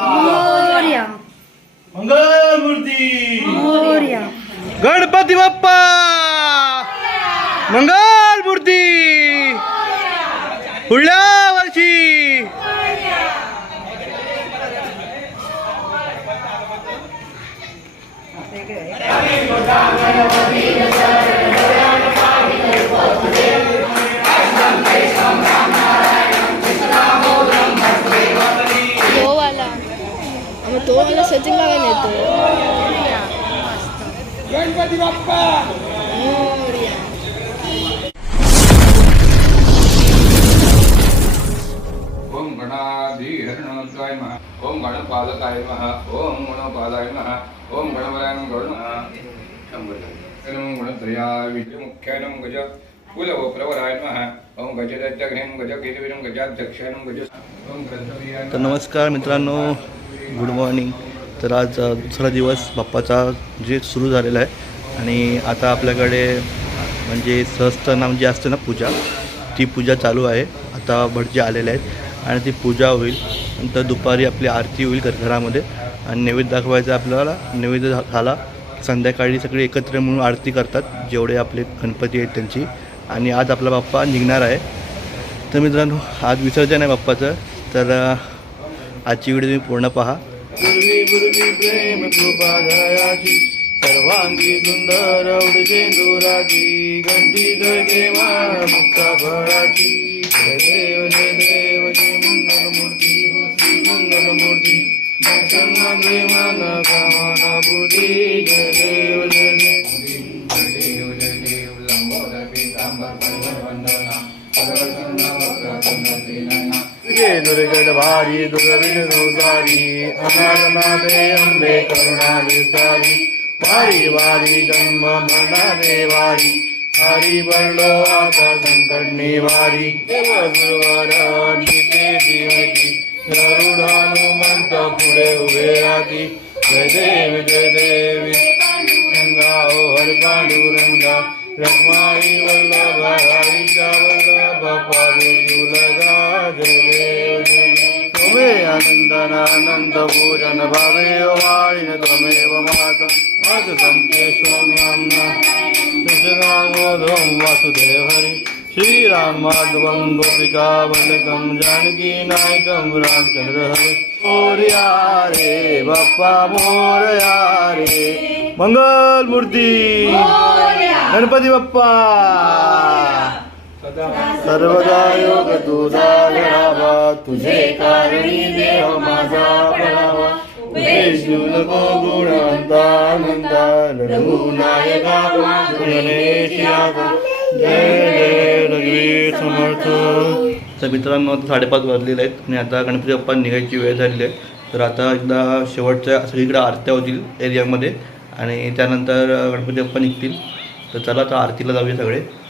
मोर्या मंगलमूर्ती मोर्या गणपती बाप्पा। मंगल मूर्ती पुढल्या वर्षी। तो तो वाला सचिन लागायला येतो ओम गणाधीहरणाय महा ओम गणपालकाय महा ओम गणपालाय महा ओम गणपराय गण गणत्रया विद्यमुख्यानं गज कुलवप्रवराय महा ओम गजदत्तघ्नं गजकेतविनं गजाध्यक्षनं गज ओम ग्रंथवीयाय तर नमस्कार मित्रांनो गुड मॉर्निंग. तर आज दुसरा दिवस बाप्पाचा जे सुरू झालेला आहे. आणि आता आपल्याकडे म्हणजे सहस्त्रनाम जे असतं ना पूजा ती पूजा चालू आहे. आता भटजी आलेले आहेत आणि ती पूजा होईल. नंतर दुपारी आपली आरती होईल घर घरामध्ये आणि नैवेद्य दाखवायचं आपल्याला नैवेद्य झाला. संध्याकाळी सगळे एकत्र म्हणून आरती करतात जेवढे आपले गणपती आहेत त्यांची. आणि आज आपला बाप्पा निघणार आहे. तर मित्रांनो आज विसर्जन आहे बाप्पाचं. तर आजची व्हिडिओ तुम्ही पूर्ण पहा. पूर्वी प्रेम कृपा दयाची सर्वांगी सुंदर औषधेंदुराची घंटी धगे मुक्ता फळाची जय देव जय देव दुर्गे दुर्गट भारी रोजारी अनाथनाथे अंबे करुणा विस्तारी वारी वारी जन्म मरणा देवारी हरी बळलो आता संकट निवारी देव गुरुवार जिथे दिवती गरुडानुमंत पुढे उभे राहती. जय देव जय देवी रंगा ओ हर पांडुरंगा रखमाई वल्लभ हरीचा वल्लभ पावे जुलगा जय देव. त्वमे आनंदन वायिन त्वमेव मातम् वासुतं केशवं नाम्ना वासुदेव हरि श्रीराम माधवं गोपिका वल्लकं जानकी नायकं रामचंद्र हरि मोरया रे बाप्पा मोरया रे मंगल गणपती बाप्पा सर्वदा योग तुझा घडावा तुझे कारणी देह माझा पडावा. तुझे गणेश यागा. जय रघुवीर समर्थ. तर मित्रांनो साडेपाच वाजलेले आहेत आणि आता गणपती बाप्पा निघायची वेळ झालेली आहे. तर आता एकदा शेवटच्या सगळीकडे आरत्या होतील एरियामध्ये आणि त्यानंतर गणपती बाप्पा निघतील. तर चला आता आरतीला जाऊया सगळे.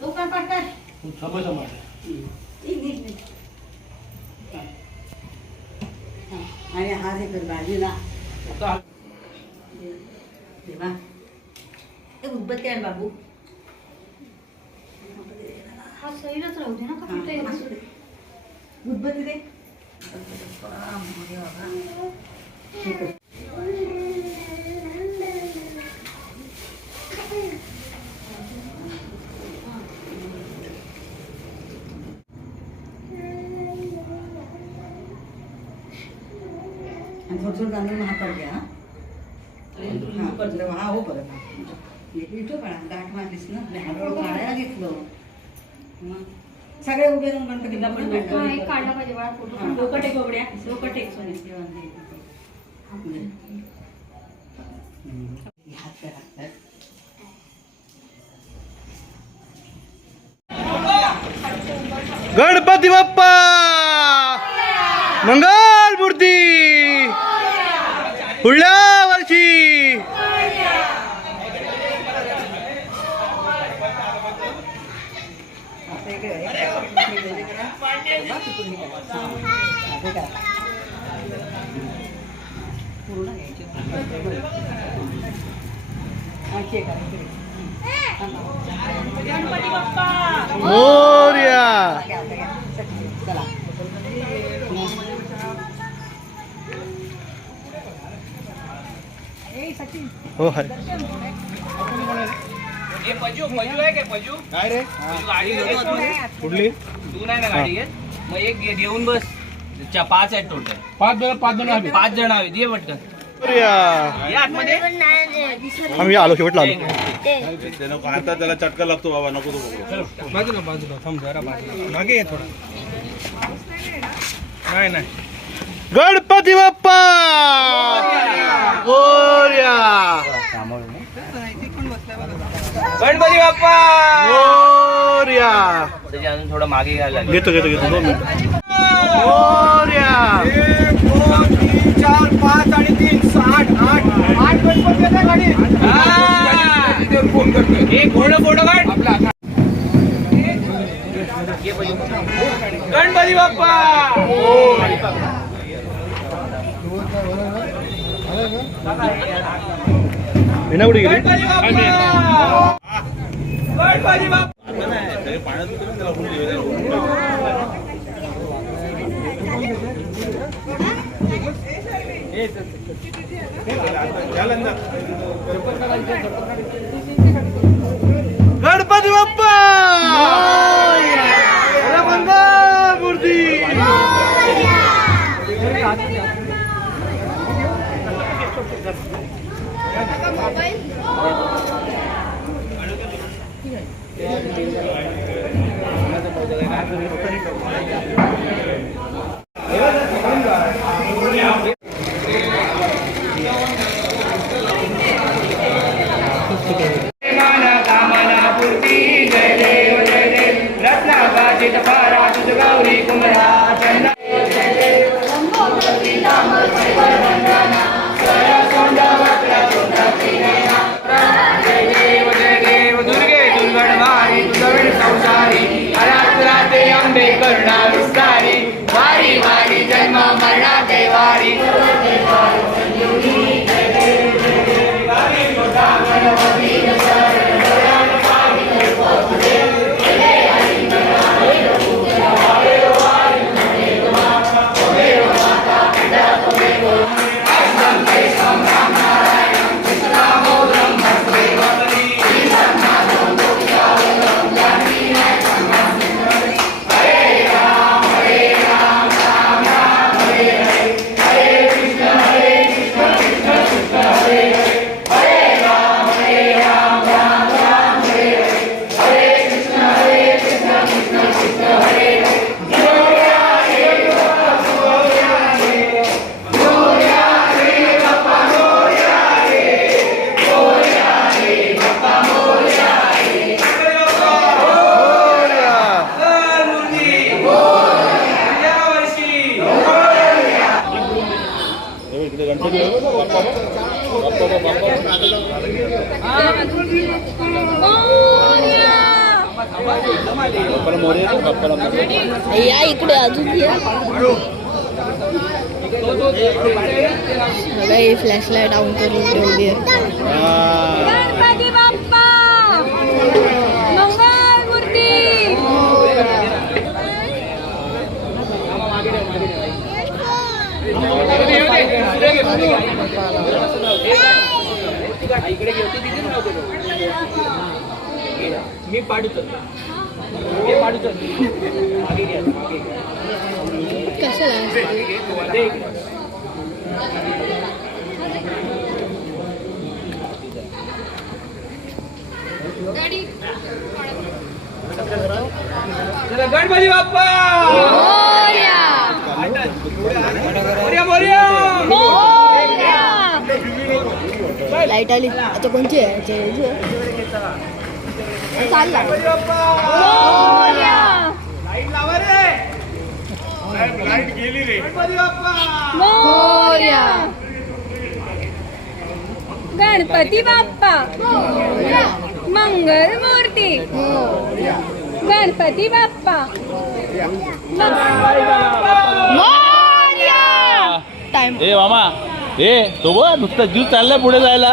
तो पटकन आणि हा. हे. कर बाजूला. देवा. ते उदबत्ती आण बाबू. हा सैलच राहू दे ना हा, असू दे. उदबत्ती दे हे महाकाड घ्या. हा. हा, परत हा हो परत. इथं पण गाठ मारलीस ना. हळूहळू काढायला घेतलं. मग सगळे उभे राहून गणपतीला पण काढला पाहिजे बाळा फोटो हात कर कर गणपती बाप्पा! मंगलमूर्ती पुढल्या वर्षी असं एक- एक- एक- एक- एक करा. बघा तिकडून हे करा. हा, हे करा. पूर्ण घ्यायचे. आणखी एक करा, इकडे. मोर्या आता घ्या, आता घ्या. चला ए, सचिन हो हाय काय रे? गाडी कुठली? तू नाही ना गाडी घेत मग एक घे- घेऊन बस. चा पाच आहेत टोटल पाच जण पाच जण पाच जण हवे ये पटकन. ये. आतमध्ये. आम्ही आलो शेवटला आलो. आता त्याला चटका लागतो बाबा नको तो बघू. बाजूला बाजूला. थांब जरा बाजूला. मागे ये थोडा. नाही नाही. गणपती बाप्पा! मोर्या गणपती बाप्पा! मोर्या अजून थोडं मागे घ्यायला लागेल. घेतो घेतो घेतो. दोन मिनिट. मोर्या चार पाच आणि तीन सहा आठ आठ आठ गणपती येतात गाडी हा. फोन करतोय एक काढ. गणपती बाप्पा! कुठे गेली गणपती बाप्पा गणपती बाप्पा त्याने रत्नाबाजित फारा तुझ गौरी कुमरा चंदा Amen. या इकडे अजून या. फ्लॅश लाइट ऑन करून ठेवली आहे. गणपती बाप्पा! मंगल मूर्ती! मी पाडतो गणपती बाप्पा लाइट आली. आता कोणची आहे? चालला लाइट गेली रे. मोरया. गणपती बाप्पा मंगल मूर्ती. गणपती बाप्पा टाइम. ए मामा. ए तो बघ नुसता जीव चाललाय पुढे जायला.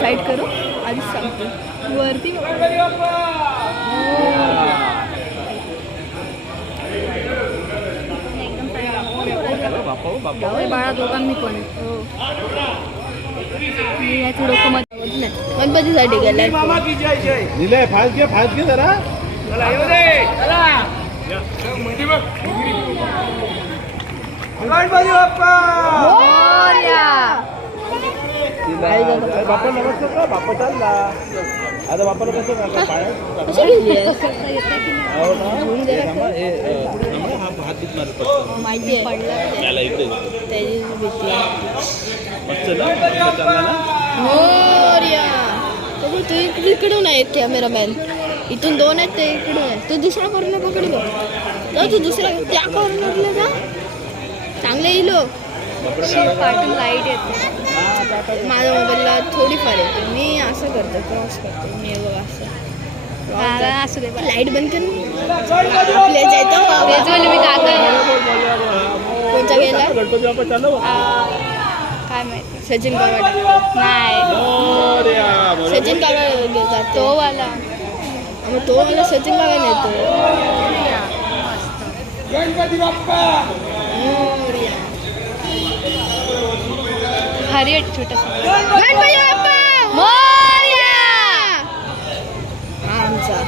साईड करू. वरती जावई बाळा दोघांनी पण याचं डोकं नाही. गणपतीसाठी गेलाय. मामा की जय जय. दिले फास्ट घे फास्ट घे जरा. गणपती बाप्पा! नमस्कार का चालला आता कसं? हो. ना. ए, थांबा, ए, अ, थांबा, हा हात दुखणार आहे पटकन. माहिती आहे. याला इकडे त्याची भीती आहे. मस्त ना? मस्त चालला ना? मोरया तो बघ, तू इकडे इकडून आहे कॅमेरामॅन. इथून दोन आहेत ते इकडून आहे. तू दुसरा कॉर्नर पकड बघ. तू दुसरा त्या कॉर्नरला जा. चांगले इलो पाठून लाइट येते. माझ्या मोबाईलला थोडीफार येते. मी असं करतो क्रॉस करतो. मी बघ असं. असू दे. लाइट बंद कर. आपल्या येतो. मी काका गेला? चाललो काय माहिती. सचिन काका नाही. सचिन काका घेतात तो वाला. मग तो वाला सचिन काका नेतो गणपती बाप्पा भारी आहे छोटस आमचा.